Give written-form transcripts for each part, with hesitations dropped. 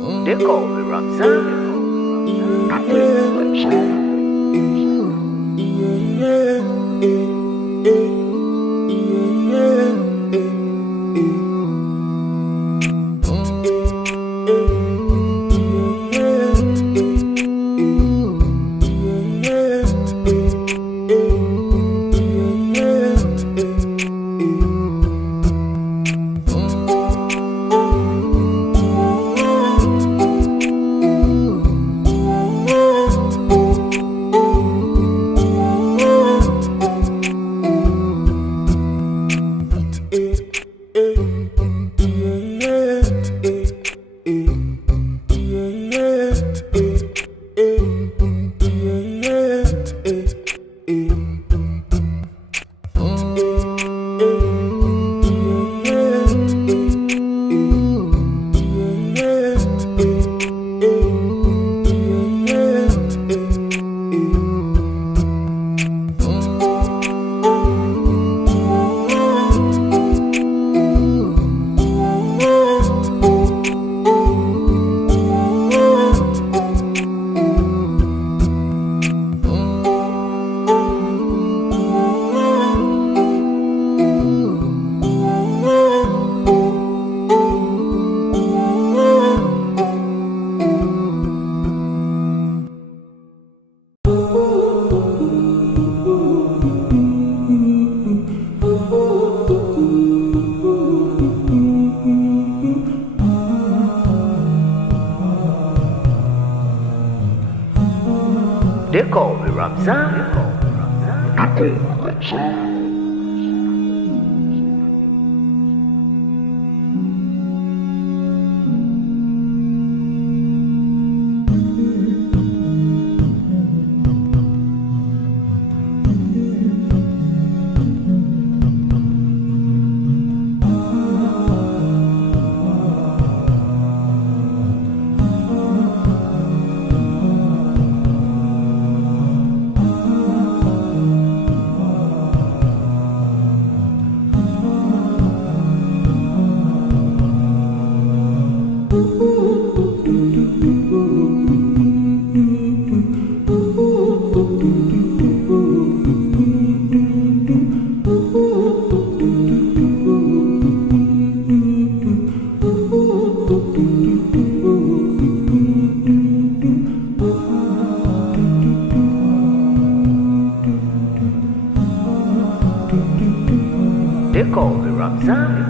They call me Ramzan. They call me Ramzan. They call me Ramzan.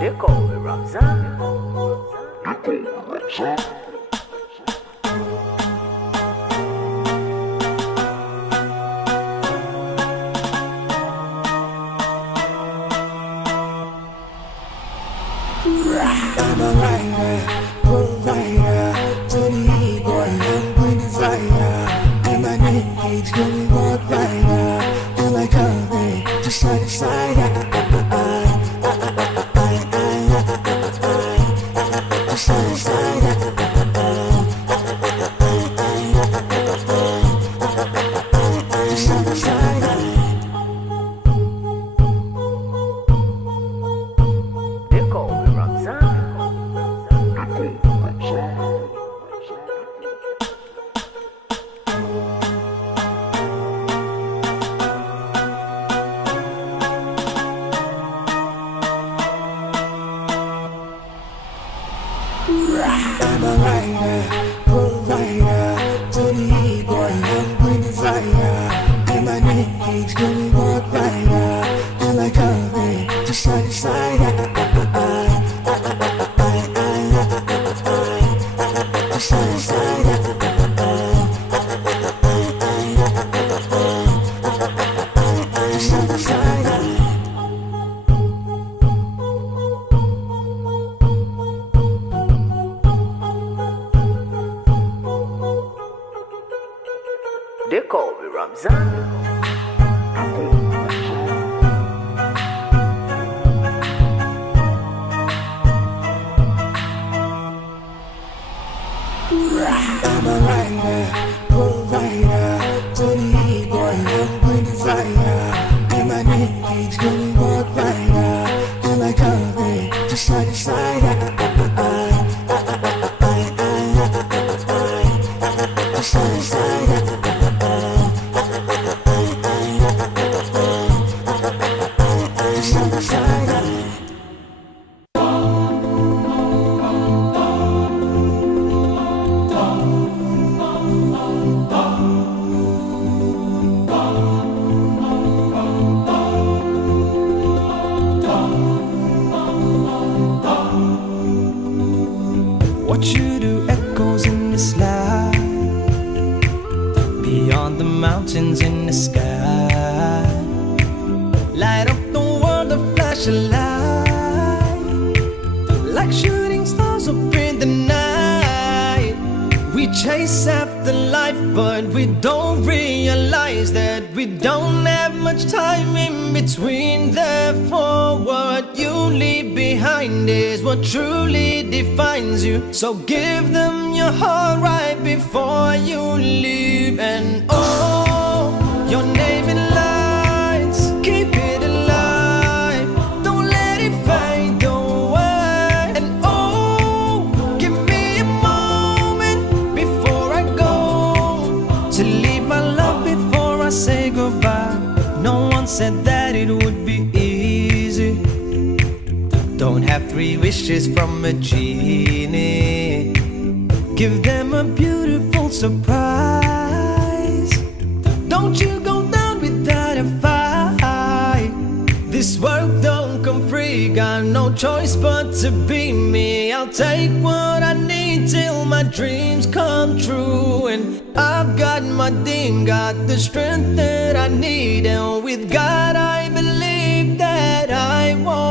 They call me Ramzan. I'm a writer, provider, to the boy, I'm going to fire. And my name keeps going walk rider, and I come to side to side. They call me Ramzan. I'm a writer, provider, to the boy, I'm going to fire. And my name keeps going walk rider, and I come to side to side. They call me Ramzan. I'm a writer, provider, to the boy, I'm going to fire. And my name keeps going walk rider, and I come to side to side. What you do echoes in the slide, beyond the mountains in the sky. Light up the world, a flash of light, like shooting stars up in the night. We chase after life, but we don't realize that we don't have much time in between. Therefore, what you leave behind is what truly defines you. So give them your heart right before you leave. And oh, your name in lights, keep it alive, don't let it fade away. And oh, give me a moment before I go, to leave my love before I say goodbye. No one said that it would be easy. Don't have 3 wishes from a genie. Give them a beautiful surprise. Don't you go down without a fight. This world don't come free, got no choice but to be me. I'll take what I need till my dreams come true. And I've got my dream, got the strength that I need. And with God I believe that I won't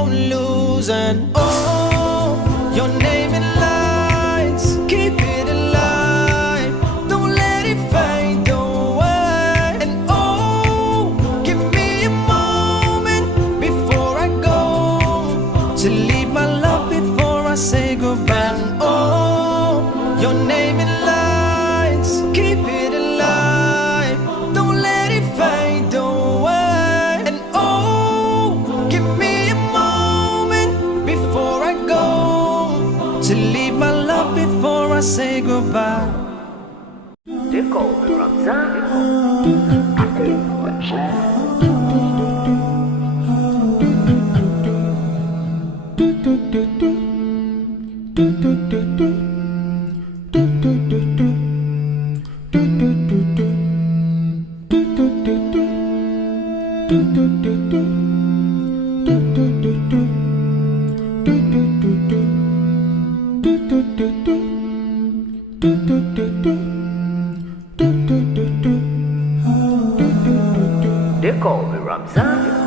dreams and oh, your name in lights, keep it alive, don't let it fade away. And oh, give me a moment before I go to leave my love before I say goodbye. And oh, your name in lights, keep it alive, don't let it fade away. And oh, give me a moment before I go to leave my love before I say goodbye. They call me Ramzan. They call me Ramzan.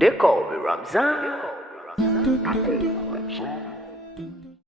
They call me Ramzan.